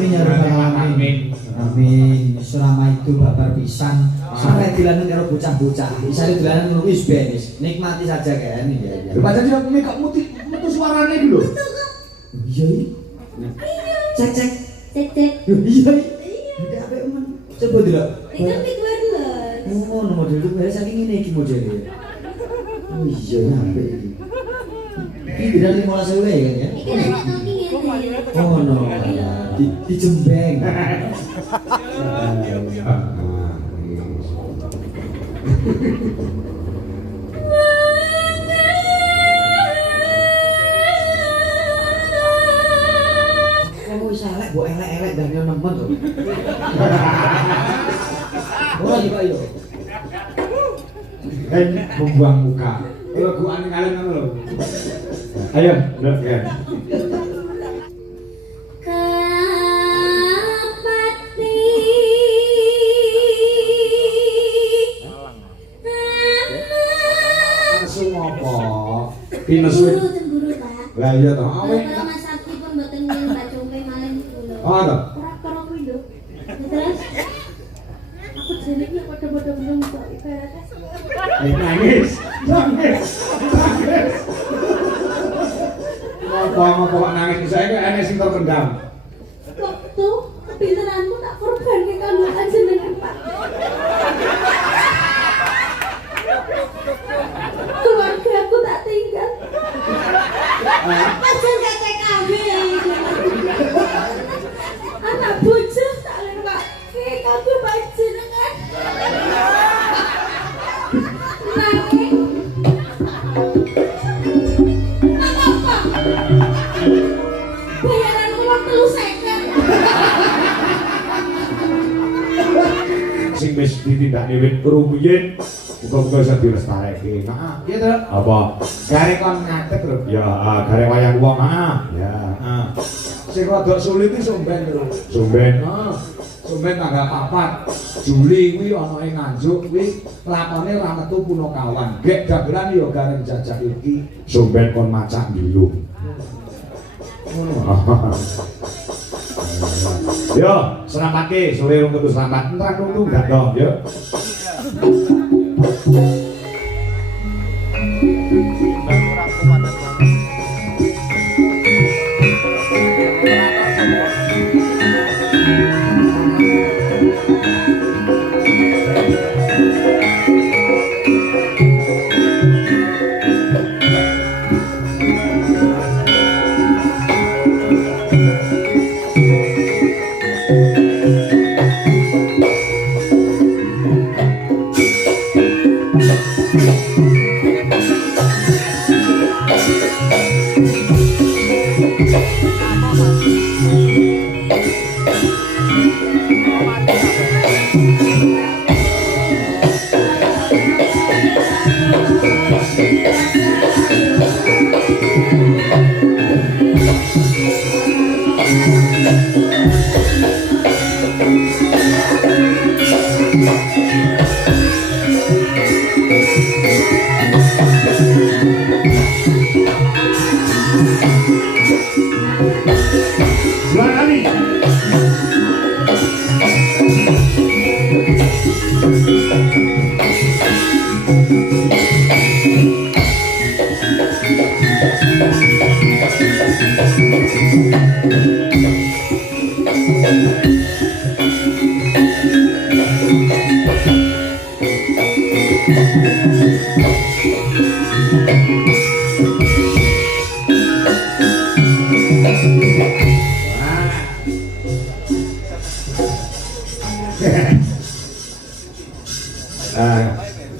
Amin. Amin. Selama itu babar pisan sampai dilanen karo bocah-bocah. Isane dilanen ngono wis beres. Nikmati saja kan ya. Lho pancen dia kok mutu suarane iki lho. Iya. Cek. Iya. Iya. Apik men. Coba delok. Itu mic wireless. Oh, nomor itu beres saking ngene iki modele. Oh iya, apik iki. Iki bidang 15.000 ya kan ya? Iki lek talking ngene. Oh no. Di Jembeng. Kamu wis elek, mbok elek-elek dan yo nemen to. Oh iya Pak yo. Membuang muka. Kalau gua aneh kalian ngono lho. Ayo, ndok ya. Cemburu Pak. Lah iya toh. Kalau Mas Sakti pun mboten nyen Pak Jompe malah niku lho. Oh, toh. Karakter kuwi lho. Terus aku jenenge padha-padha belum kok ibaratnya. Nangis. Ngopo nangis saya kok enek sing terpendam. Kok tuh kepinteranku tak korban ke kanggo jenengan Pak. Keluarga aku tak tinggal. Pacar gak TKW. Anak bocah tak lewake kanggo panjenengan. Nanging apa? Bayaran uang 3.000. Sing wis ditindak dhewe kerumiyin muga-muga iso dilestareke. Nah, gitu. Apa? Gare kon ngatek lho. Ya, gare wayang wong, ya, Sing rada sulit iki Sumben lho. Sumben. Sumben tanggal 4 Juli kuwi ana ing Nganjuk kuwi lakone ra metu Punakawan. Gek dagelan ya gareng jajak iki. Sumben kon macak ndilung. Ngono. Yo, selamatke sore rung kudu selamat. Entar nunggu gak dong, yo.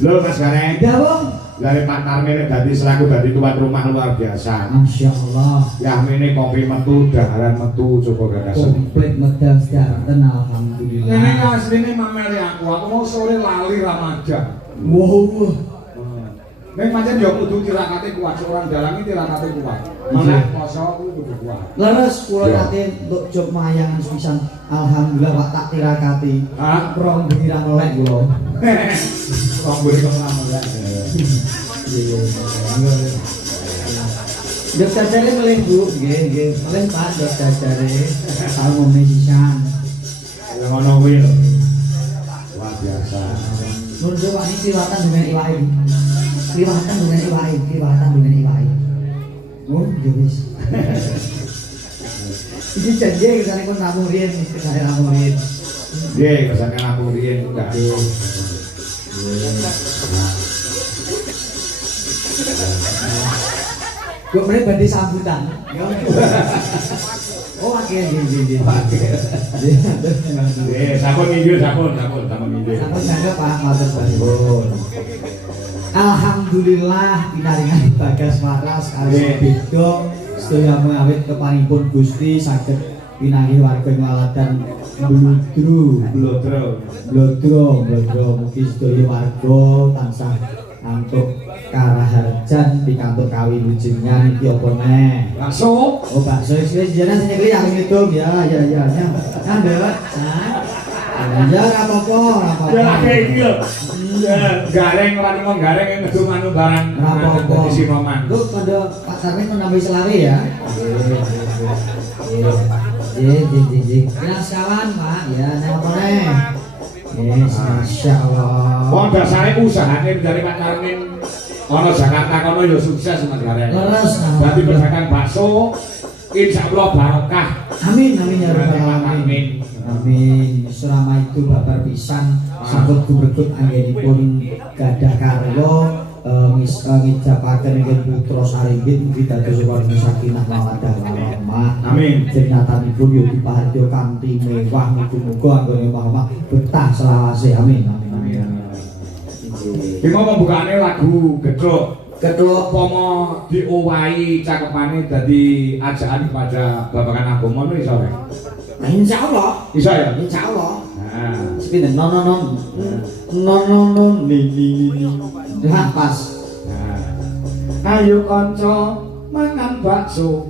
Lho Mas Gareng. Ya, Bang. Dari Pak Tarmene dadi selaku dadi tuan rumah luar biasa. Masyaallah. Ya mene kopi metu, daharan metu, coba gagasan. Komplit medal sedanten alhamdulillah. Ini asline mameli aku mau sore lali Ramadan. Wow. Nek pancen yo kudu tirakate kuat, seorang dalangi tirakate kuat. Malah poso kuwi kudu kuat. Leres kula nate untuk job mayang pisan. Alhamdulillah Pak tak tirakati. Hah? Rong bengi ra melek kula. Rong bengi kok ra melek. Iya. Dok jajare melih Bu, nggih. Melih Pak dok jajare. Tau ngomong sisan. Ya ngono kuwi lho. Luar biasa. Nun Pak iki liwatan dengan iwake. Liwatan dengan iwake. Oh, ya wis. Iki janji kesane kon namun riyen, kesane namun riyen. Nggih, kesane aku riyen enggak. Kok meneh badhe sambutan. Oh, akhirnya nggih. Sampun inggih, sampun inggih. Sampun sanggep Pak, matur suwun. Alhamdulillah pinaringan Bagas Waras kali beda sedaya mengawit kepanipun Gusti saged pinangi warga Ngaladan Blodro mugi sedaya warga tansah antuk karaharjan pikantuk kawilujengan iki apa neh. Bakso. Oh bakso wis jenengan sing nyekli aku ngitung ya. Ngandel. Ya ora apa-apa. Ya akeh iki lho. Gareng ora nang gareng ngedum anu barang. Apa-apa. Di Sinoman. Lu pada Pak Karmin menambah selawe ya. Iya. Bilang sekawan Pak. Ya nek apa neh. Yes, masyaallah. Wong dasare usahane dari Pak Karmin ana Jakarta kono ya sukses Mas Gareng. Leres. Dadi pedagang bakso insyaallah barokah. Amin ya rabbal alamin. Amin. Selama itu babar pisan sampun gubregut anggenipun gadah karya ngijapaken ingkang putra saringgit mugi dados warga sakinah mawaddah warahmah. Amin. Jenenganipun yo dipaharjo kanthi mewah muga-muga anggone omah-omah betah selawase. Amin. Iki mau pembukaane lagu Gedhok. Gedhok Pomo diowahi cakepane dadi ajaan kepada babakan agama itu iso wae. insyaallah. Iso ya? Insyaallah. Nah, Sepinten non ni. Dah pas. nah. Ayo kanca mangan bakso.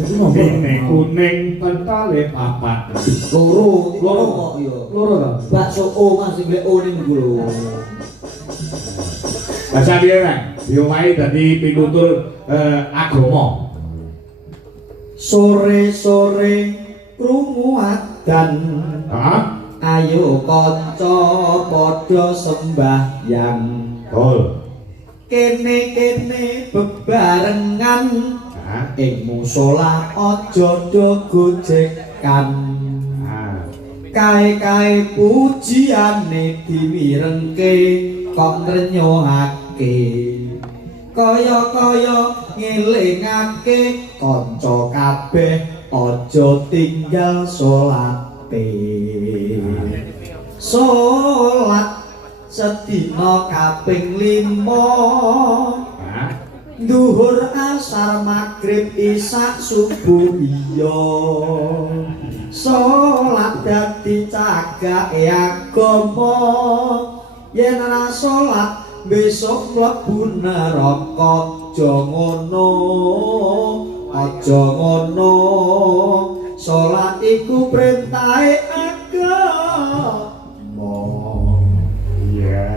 Itu ngopo? Kuning pentale papat. Loro kok yo. Loro to? Bakso O Mas sing O ning niku lho. Baca piye, Kang? Diowahi dadi pitutur agama. Sore-sore krungu adzan. Heeh. Ayo kanca padha sembahyang. Betul. Kene-kene bebarengan Nah. ing musala aja do gojekan. Nah. Kae-kae pujiane dimirengke kok nrenyohake. Kaya-kaya ngelingake kanca kabeh aja tinggal salate. Salat sedina kaping 5. Nah. Duhur asar magrib isak subuh iya. Salat dadi cagake agama. Yen ora salat besok mlebu neraka. Aja ngono. Salat iku perintahe agama. Iya.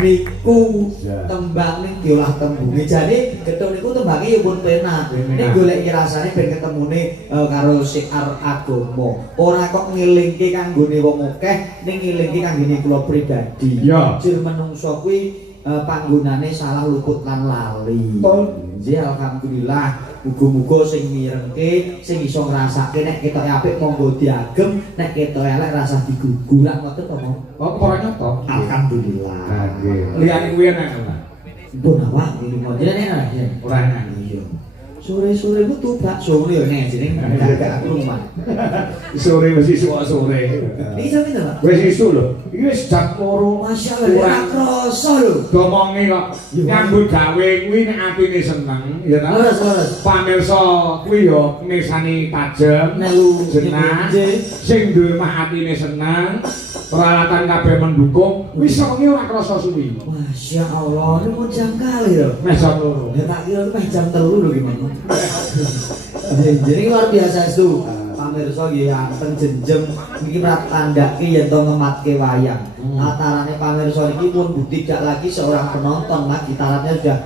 Niku tembang ning diolah tembunge. Jadi gedhok niku tembange ya pun penak. Nek golek rasane ben ketemune karo syiar agama. Ora kok ngelingke kanggone wong akeh, ning ngelingke kanggone kula pribadi. Iya. Jur menungso kuwi panggonane salah luput lan lali. Nggih alhamdulillah. Muga-muga sing mirengke, sing iso ngrasake nek ketoke apik monggo diagem, nek ketoke elek rasah digugur. Ngoten to, Mas? Oh, ora nyoto. Alhamdulillah. Nggih. Liyane kuwi enak ora? Pun awak iki modele enak ya. Ora enak. Iya. Sore-sore ku tuh bakso yo nek jeneng gak rumah. Sore wis isu sore. Iki sampe to, Pak? Wis isu lho. Iki wis jam 2. Masyaallah ora kroso lho. Domonge kok nyambut gawe kuwi nek atine seneng ya ta. Leres. Pamirsa kuwi yo mirsani tajem, Melu jenah, nggih. sing duwe mah atine seneng, peralatan kabeh mendukung, wis wengi ora krasa suwi. Masyaallah, ini pun jam kali lho. Mes jam 2. Ya tak kira meh jam 3 lho gimana. Jadi luar biasa itu. Pamirsa nggih anteng jenjem iki pratandake yen to ngematke wayang. Atarane pamirsa niki pun tidak lagi seorang penonton lagi taratnya sudah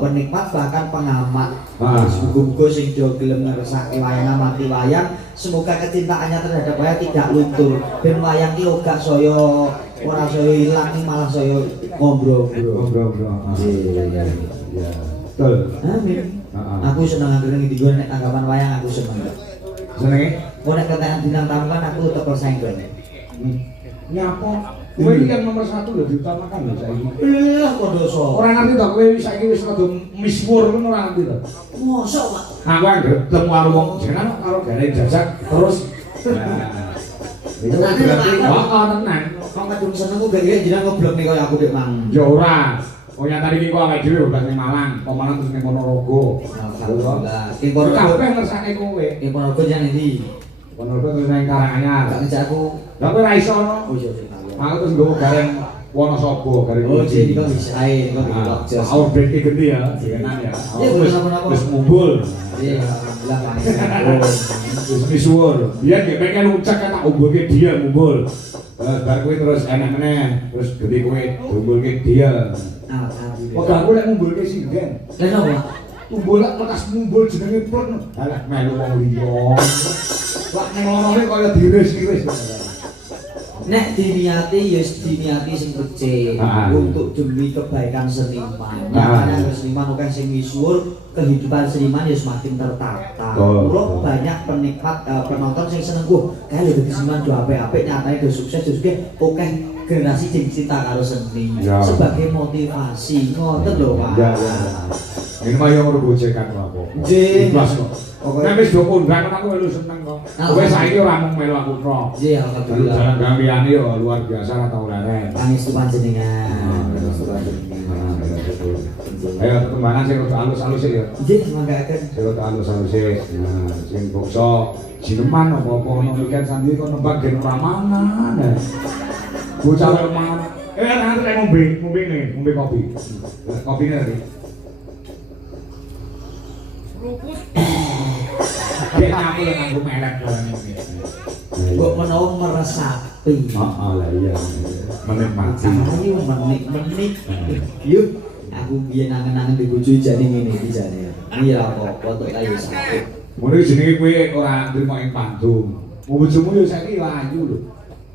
penikmat bahkan pengamat. Ah. Muga-muga sing do gelem ngersake wayang amati wayang, semoga kecintaannya terhadap wayang tidak luntur. Ben wayang ki ora saya ilang ning malah saya ngombro-ngombro. Bro. Iya. Betul. Amin. Heeh. Aku seneng anggere ngendi gue nek tanggapan wayang aku seneng. Senenge? Kok nek ketekan bintang tamu kan aku tetep persenggol. Nyapa? Kowe iki yang nomor 1 lho diutamakan lho saiki. Lah kok dosa. Ora ngerti to kowe saiki wis rada misuwur ngono ora ngerti to. Mosok, Pak. Aku anggere ketemu karo wong jenengan karo gare jajak terus. Itu Tenang, berarti Pak. tenan. Kok kadung seneng kok gak jenengan ngoblok nih kaya aku dek mang. Ya ora. Oh nyata iki kok awake dhewe udah ning Malang, kok Malang terus ning Ponorogo. Alhamdulillah. Ki Kabeh ngersake kowe. Ki Ponorogo jan ndi? Ponorogo terus ning Karanganyar. Gak ngejak aku. Lah kowe ra iso no. Oh iya. Aku terus nggowo gareng Wonosobo, gareng. Oh jadi kok bisa ae, kok bisa. Our break iki gede ya, jenengan ya. Iya, belum apa-apa. Wis mumbul. Iya, alhamdulillah Pak. Wis misuwur. Biyen gek pengen ucak tak umbulke dia mumbul. Bar kowe terus enak meneh, terus gede kowe umbulke dia. Alhamdulillah. Kok aku lek ngumbulke sinden. Lah napa? Tumbul lek bekas mumbul jenenge plon. Halah melu wong liya. Wak ning lorone kaya diiris-iris. Nek diniati ya diniati sing becik untuk demi kebaikan seniman. Makanya seniman oke sing misuwur, kehidupan seniman ya semakin tertata. Kulo banyak penikmat penonton sing seneng kae lho dadi seniman do apik-apik nyatane do sukses juga oke generasi sing cinta karo seni sebagai motivasi ngoten lho Pak. Ya. Ini mah yang mergojekan aku. Nggih. Ikhlas kok. Nek wis do kondang aku melu seneng kok. Kowe saiki ora mung melu aku tok. Nggih alhamdulillah. Jalan gaweane yo luar biasa ra tau leren. Pangestu panjenengan. Ayo perkembangan sing rada alus-alus ya. Nggih mangkaken. Sing rada alus-alus sing bokso jineman apa-apa ono mikir sandi kok nembang gen ora mangan. Bocah kok mangan. Nanti lek ngombe kopi. Kopine tadi. Dia nyapu lho nganggo melek Kok menawa meresapi. Heeh lah iya. Menikmati. Ayo menik-menik. Yuk, aku biyen angen-angen di bojo jane ngene iki jane. Iya apa-apa tok kayu sakit. Ngono jenenge kowe ora nrimo ing pandung. Bojomu yo saiki ayu lho.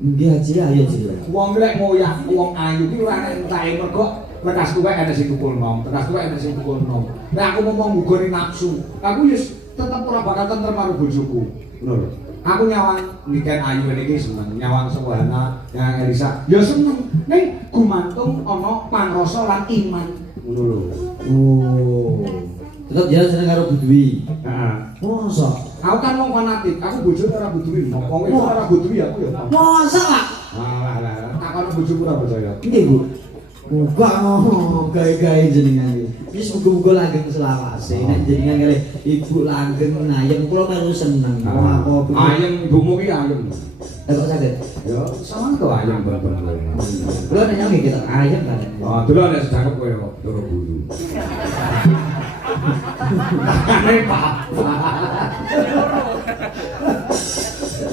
Nggih Haji ayo Ji. Wong lek ngoyak wong ayu ki ora entek mergo tekas tuwek ana sing tukul nom, tekas tuwek ana sing tukul nom. Nek aku ngomong nggugoni nafsu, aku yo tetep ora bakal tentrem karo bojoku. Ngono lho. Aku nyawang niken ayu iki seneng, nyawang Sohana, yang Elisa. Ya seneng. Ning gumantung ana pangrasa lan iman. Ngono lho. Oh. Tetep jalan seneng karo Budwi. Heeh. Mosok. Aku kan wong fanatik, aku bojone ora budui. Wong itu ora budui aku ya. Mosok Pak. Alah, takon bojoku ora percaya. Nggih Bu. Muga gawe-gawe jenengan iki. Wis muga-muga langgeng selawase. Nek jenengan kali ibu langgeng ngayem kula melu seneng. Wong apa ayem ibumu ki ayem. kok saged. Ya, sama to ayem bener-bener. Kula nek nyanyi kita ayem kan. Oh, delok nek sedakep kowe kok turu bulu. Nek Pak.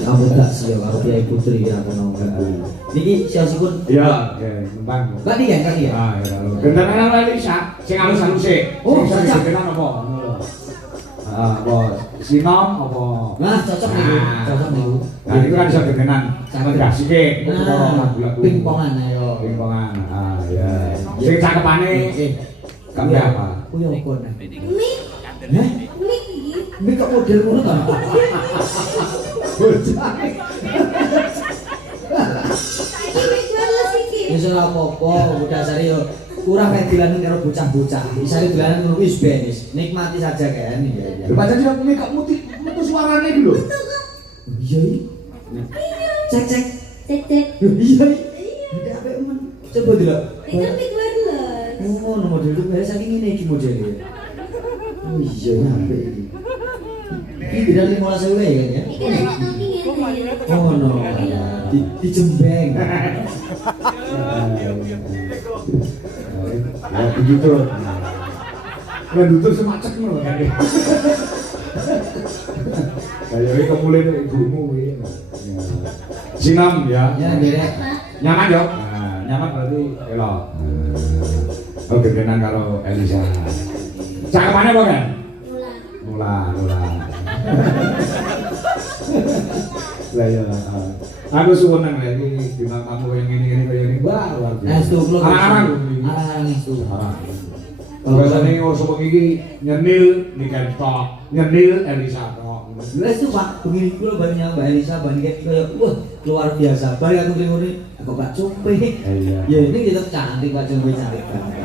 Kamu tak siap karo Kiai Putri ya kono kan. Niki siosipun. Iya, nembang. Mbak nih kan ya. Ah, ya. Gendanan Elisa sing alus-alus e. Oh, cocok. Gendanan apa? Apa? Sinom apa? Nah, cocok niku. Cocok niku. Nah, itu kan iso gendanan. Enggak sike. Pingpongan ayo. Pingpongan. Ah, ya. Sing cakepane kami apa? Kuwi apa nek? Mik, Heh? mik iki. Mik kok model ngono ta? Bocah. Iki mik weles iki. Wis ora apa-apa, dasare yo kurang nek dilanen karo bocah-bocah. Bisa dilanen ngono wis ben wis. Nikmati saja kan. Iya. Lho pancen tidak mik kok metu suarane iki lho. Iya. Cek cek. Cek cek. Iya. Iya. Apik men. Coba delok. Iki kan mik weles. Oh, model itu biasa saking ngene iki modelnya. Oh iya, apik iki. Iki dari 15.000 ya kan ya? Iki nek kaki ngene. Oh no. Di Jembeng. Ya begitu. Lah nutup semacet ngono kan. Kayak iki kemulin ibumu kuwi. Sinam ya. Ya, Derek. Nyaman yo. Nah, nyaman berarti elok. Oh, gendenan karo Elisa. Cakepane apa kan? Mula. Mula. Lah ya. Aku suwun nang iki bintang tamu yang ini kaya ini wah luar biasa. Estu kula. Arang-arang. Arang estu. Biasane ngosok iki nyenil niken tok, nyenil Elisa tok. Lha estu Pak, begini kula banyak Mbak Elisa bandingke kaya wah luar biasa. Bari aku ngene kok Pak Cumpe. Iya. Ya ini kita cantik Pak Cumpe cantik banget.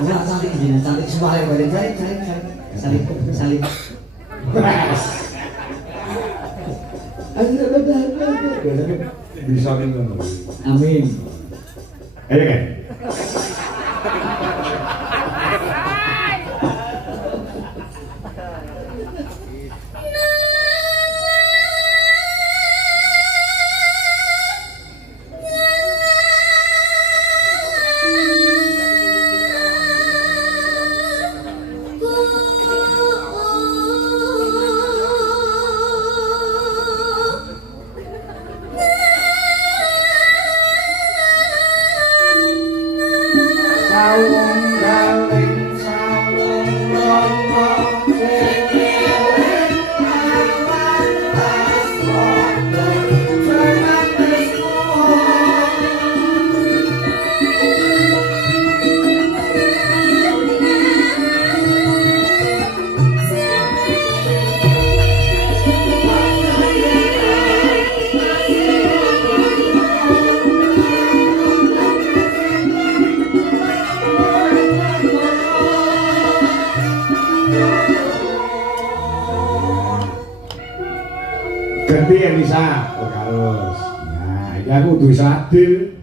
Enggak cantik gini, cantik suara badan salib. Bisa nih ngono. Amin. Ayo kan. Ganti Elisa, harus. Nah, ini aku kudu bisa adil.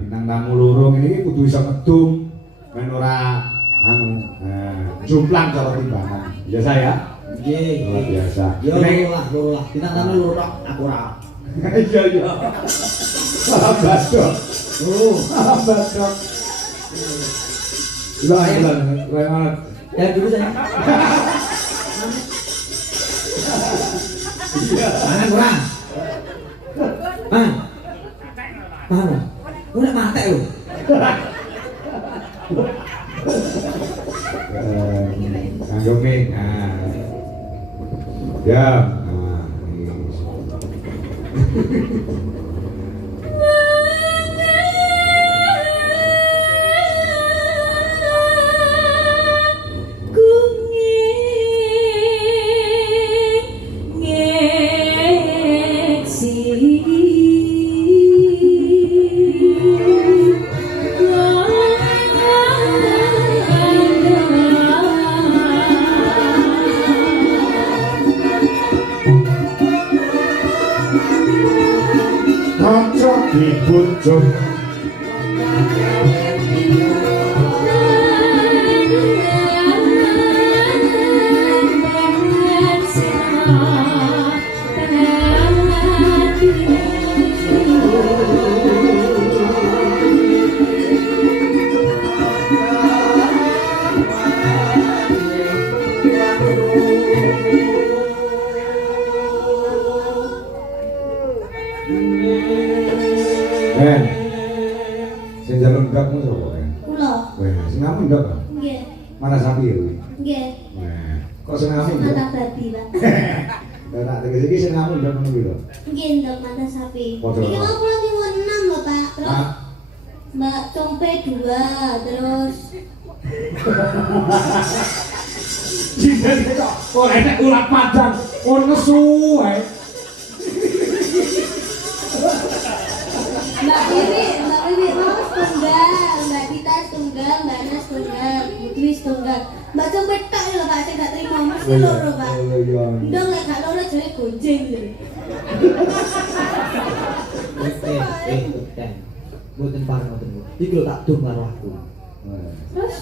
Bintang tamu loro ini kudu bisa ngedum, men ora anu, jumplang cara timbangan. Biasa ya? Nggih. Luar biasa. Ya loro lah. Bintang tamu loro tok, aku ora. Iya. Sahabat dok. Sahabat dok. Lah, Ya dulu saya. Mana kurang? Mana? Udah mati lu. Kanggo ming. Ya. Dibujuk sing jalan ndakmu sapa kan? Kula. Weh, sing ngamu ndak. Nggih. Mana sapi ya? Nggih. Weh, kok sing ngamu ndak? Mata babi, Pak. Lah tegese iki sing ngamu ndak ngono kuwi lho. Nggih, ndok mata sapi. Padha. Iki mau kula kiwon 6 lho, Pak. Terus Mbak Compe 2, terus Jinten kok ora enek ulat padang, kon nesu ae. Mbak Wiwi mau setunggal, Mbak Dita setunggal, Mbak Ana setunggal, Putri setunggal. Mbak Compe tok lho, Pak, sing gak terima mesti loro, Pak. Ndong lek gak loro jare gonjing lho. Mboten pareng ngoten. Iki lho tak dum karo aku. Terus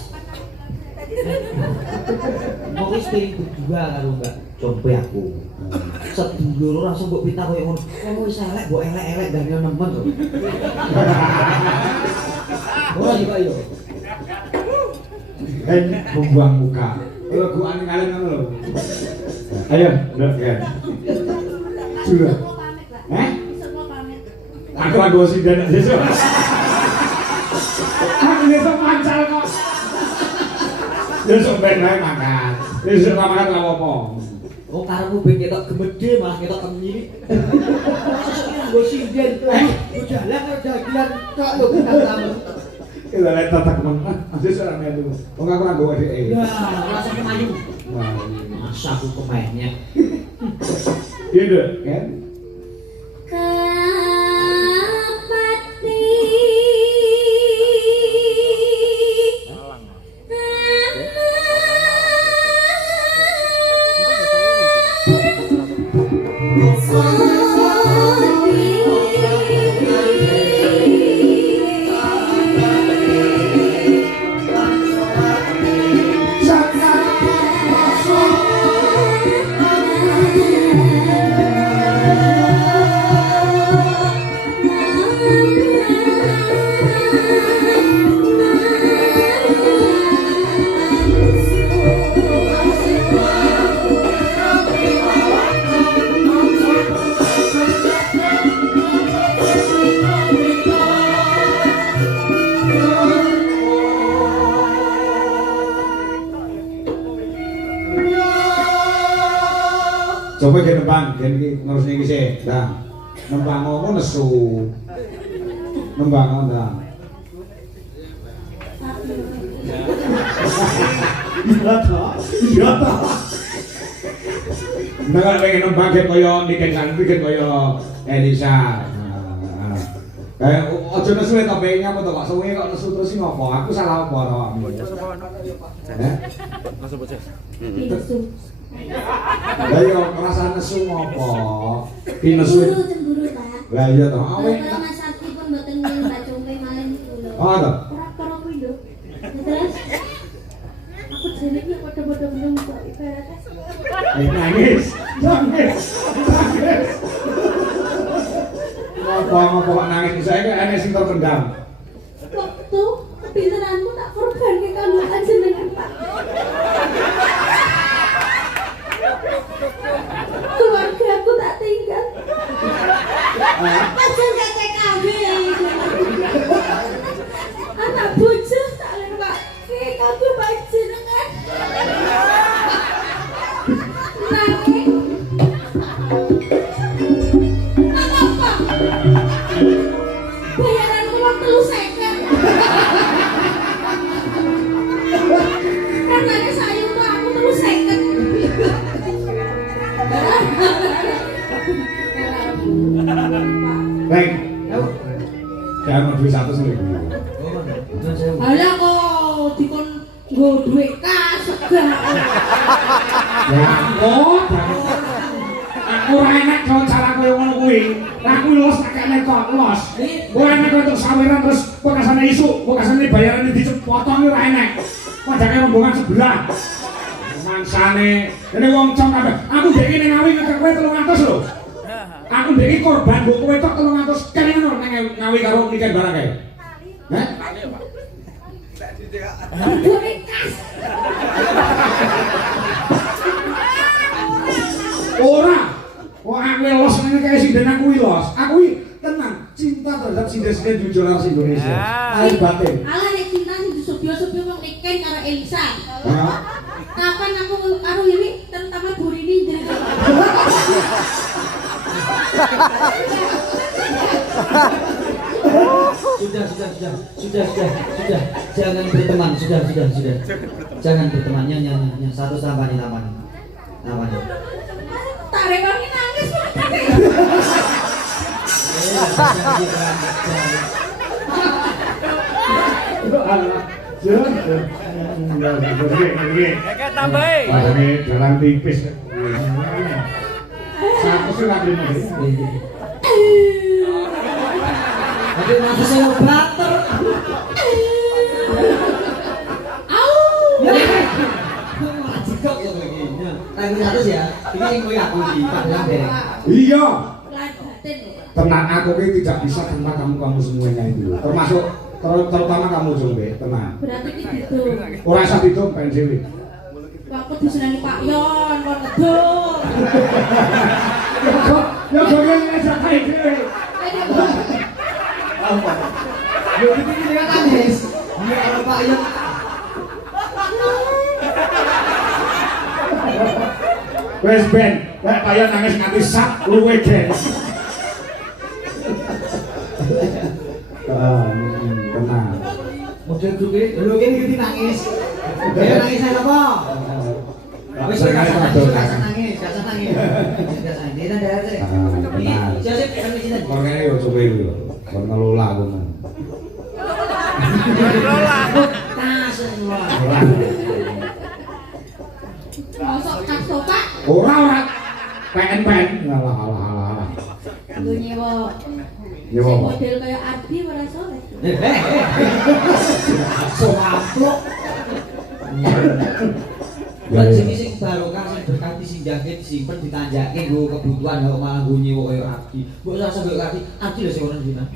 Mau wis piring berdua karo Mbak Compe aku. Sedulur langsung mbok pitah koyo ngono. Kowe wis elek, mbok elek-elek dan yo nemen lho. Ora iki Pak yo. Membuang muka. Kalau gua aneh kalian ngono lho. Ayo, ndak kan. Sudah. mau pamit, Pak. Eh? Besok mau pamit. Aku lagu sindan sesuk. Aku besok mancal kok. Besok ben wae makan. Besok makan lha apa? Oh karepmu ben ketok gemede malah ketok kemiri. Sesuk nggo sinden. Jalan dagelan kok lho tamu. Kita lihat tatak men. Masih ora melu. Wong aku ora nggo dhek. Wah, rasa kemayu. Wah, Masa aku kemainnya. iya deh, kan? Kapati Coba ke nembang, jadi ngurus ini sih, dah. Nembang ngomong nesu, nembang ngomong. Iya toh, iya toh. Nggak pengen nembang kayak koyo bikin koyo Elisa. Kayak ojo nesu itu pengen apa tuh pak? Semuanya kok nesu terus ini apa? Aku salah apa toh? Nesu. Lah yo ngrasa nesu ngopo? Ki nesu. Cemburu, Pak. Lah iya toh. Awet. Kalau Mas Sakti pun mboten mbak congke malih niku lho. Oh, toh. Ora karo kuwi lho. Terus aku jenenge padha-padha menung kok ibaratnya. Nangis. Nangis. Nangis. Ngopo kok nangis saya kan ana sing terpendam. Waktu kepinteranku tak korban ke kamu jenengan Pak. Keluarga aku tak tinggal. Pasal gak TKB. Anak bocah tak lewake kamu Pak jenengan. Nangis. Apa? Bayaran uang 3.000. Katanya sayur tuh aku 3.000. Reng. Jangan duit 100.000. Alah kok dikon nggo duit kas segah. Ya ampun. Aku ora enak kalau cara koyo ngono kuwi. Aku los tak enek kok los. Ora enak untuk saweran terus bekasane isuk, bekasane bayarane dipotong ora enak. Padahal rombongan sebelah. Mangsane, ini wong cong kabeh. Aku ndek iki ning ngawi ngekek kowe 300 lho. Aku ndek iki korban mbok kowe tok 300 kene ngono nang ngawi karo niken barang kae. Hah? Duit kas. Ora. Wong aku los ngene kae sinden aku los. Aku tenang, cinta terhadap sinden-sinden jujur Indonesia. Ayo batin. Alah nek cinta sing disubyo-subyo wong Niken karo Elisa. Ya. Kapan aku karo Wiwi terutama Burini jadi. Sudah. Jangan berteman, sudah. Jangan berteman, nyanyi. Satu tambah namanya. Tak rewangi nangis kok. Tambahin. Ini jalan tipis. Satu sih lagi nih. Tapi nanti saya mau berater. Jikok ya begini. Tanggung 100 ya. Ini yang gue aku di Padang Dereng. Iya. Lan batin lho. Tenang, aku ini tidak bisa tanpa kamu semuanya itu. Termasuk terutama kamu Jombe, tenang. Berarti iki gitu. Ora usah ditum pengen dhewe. Aku diseneni Pak Yon kon ngeduk. Ya kok ngajak kae dhewe. Yo iki dengan nangis. Iya kalau Pak Yon. Wes ben, lek kaya nangis nganti sak luwe gen. Tenang. Model grup ini, lu ini gitu nangis. Ayo nangis saya apa? Wis kasar nangis, kasar nangis. Kasar nangis, ini ada sih. Ini siapa sih kami sini? Makanya yo coba itu, kon ngelola aku man. Kasar ngelola. Masuk kas Pak. Ora. PN. Alah. Lu nyewa. Nyewa apa? Model kayak Ardi ora sore. Soaplok. Lan sing barokah sing berkah disinjake disimpen ditanjake nggo kebutuhan kok malah nggo nyewa kaya Ardi. Mbok rasa kaya Ardi lho sing ora dina.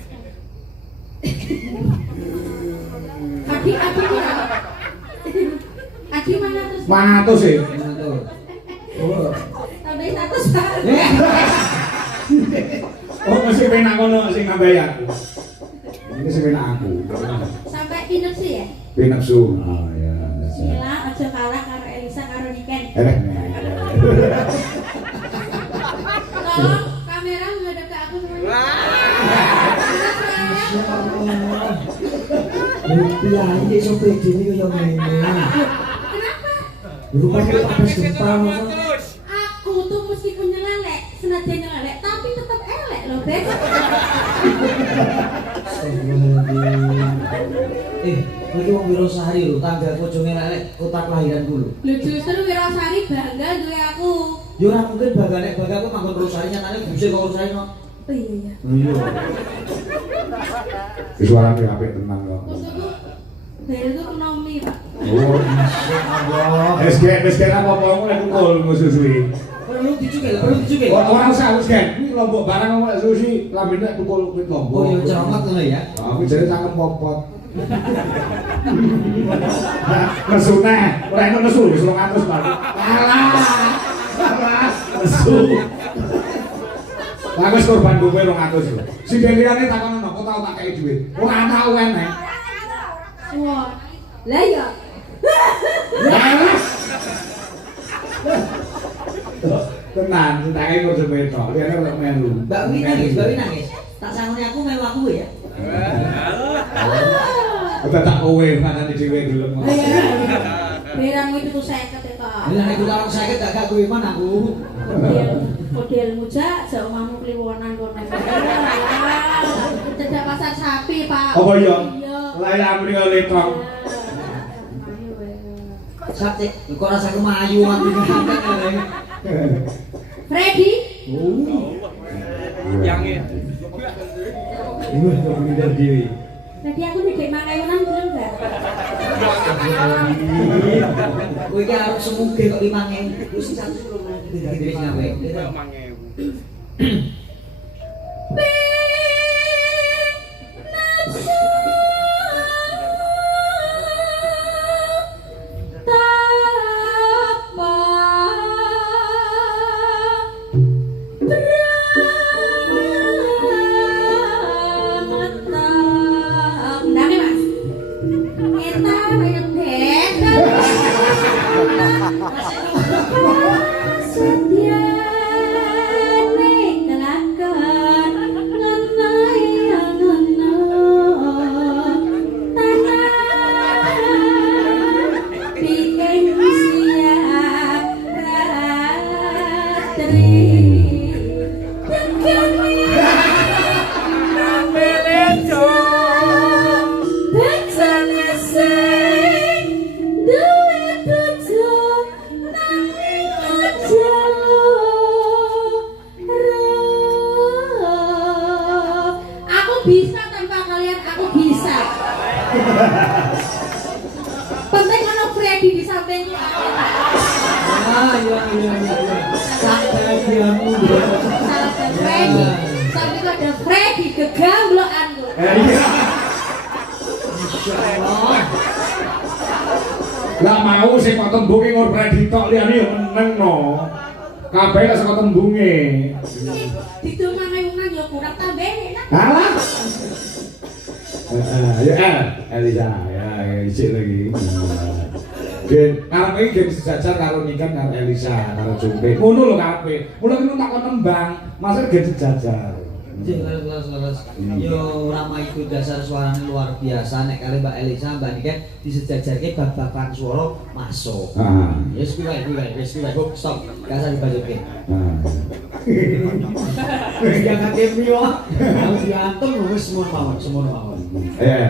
Adi mana? Adi mana terus? Mana tuh sih? Oh. Sampai 100 Pak. Oh, masih penak kono sing ngambayar. Ini sing penak aku. Sampai pinep sih ya. Penak su. Oh ya. Sila aja kalah karo Elisa karo Niken. Tolong kamera menghadap ke aku semuanya. Rupiah ini so pede ini kaya ngene. Kenapa? Rupanya pas gempa masa. Aku tuh meskipun nyelelek, senajan nyelelek, tapi tetap elek loh, Beb. Iki wong Wirosari lho, tanggaku aja ngelek kota kelahiranku lho. Lho justru Wirosari bangga duwe aku. Ya ora mungkin bangga nek bangga aku manggon Wirosari nyatane bisa kok Wirosari no. Oh iya. Iya. Suarane apik tenang kok. Untukku bel itu ekonomi, Pak. Oh, Allah. wis gen apa-apa lek kul musuhi. Perlu dicukil. Ora usah wis gen. Iki lombok barang kok sushi lambene tukul kuwi lombok. Oh ya ceromat ngono ya. Aku jare cangkem popot. Nesu neh, ora enak nesu wis 200 baru. Alah. Nesu. Lah wis korban duwe 200 lho. Sing delirane takon ono, kok tau tak kei dhuwit. Ora tau eneh. Wah. Lah ya. Tenan, tak kei kok sepetok. Liyane kok melu. Mbak Wi nangis. Tak sangoni aku melu aku ya. Udah tak kowe manane dhewe gelem. Berang itu tuh 50 itu. Lah nek kula orang sakit gak kowe man aku. Model muja jauh mamu kliwonan kono. Cedak pasar sapi, Pak. Apa iya? Iya. Layar mriko letong. Sate, kok rasaku mayu mati ngene. Freddy. Yange. Wah, kok bener dhewe. Tadi aku dikek mangayunan belum enggak? Kowe iki arep semuge kok 5.000. Wis 1 belum nanti gede-gede sing apik. 5.000. Bisa tanpa kalian, aku bisa. Penting ono Freddy di sampingku. Iya. Sampai diamu. Salah Freddy. Sampingku ada Freddy gegambloanku. Iya. Insyaallah. Lah mau sing kok tembunge ngor preditok liyane yo meneng no. Kabeh lek saka tembunge. Didol mangayunan yo kurang tambene. Alah. Ya Elisa, ya isik lagi. Gen, karepe gen sejajar karo Niken karo Elisa karo Jumpe. Ngono lho karepe. Mula kene tak kon nembang, maksud gen sejajar. Jeng leres. Yo Rama itu dasar suaranya luar biasa. Nek kali Mbak Elisa, Mbak Niken disejajarke bab-baban swara masuk. Yes kuwi kok stop. Gak usah dibajokke. Jangan kemio. Harus diantem wis semono mawon. Eh.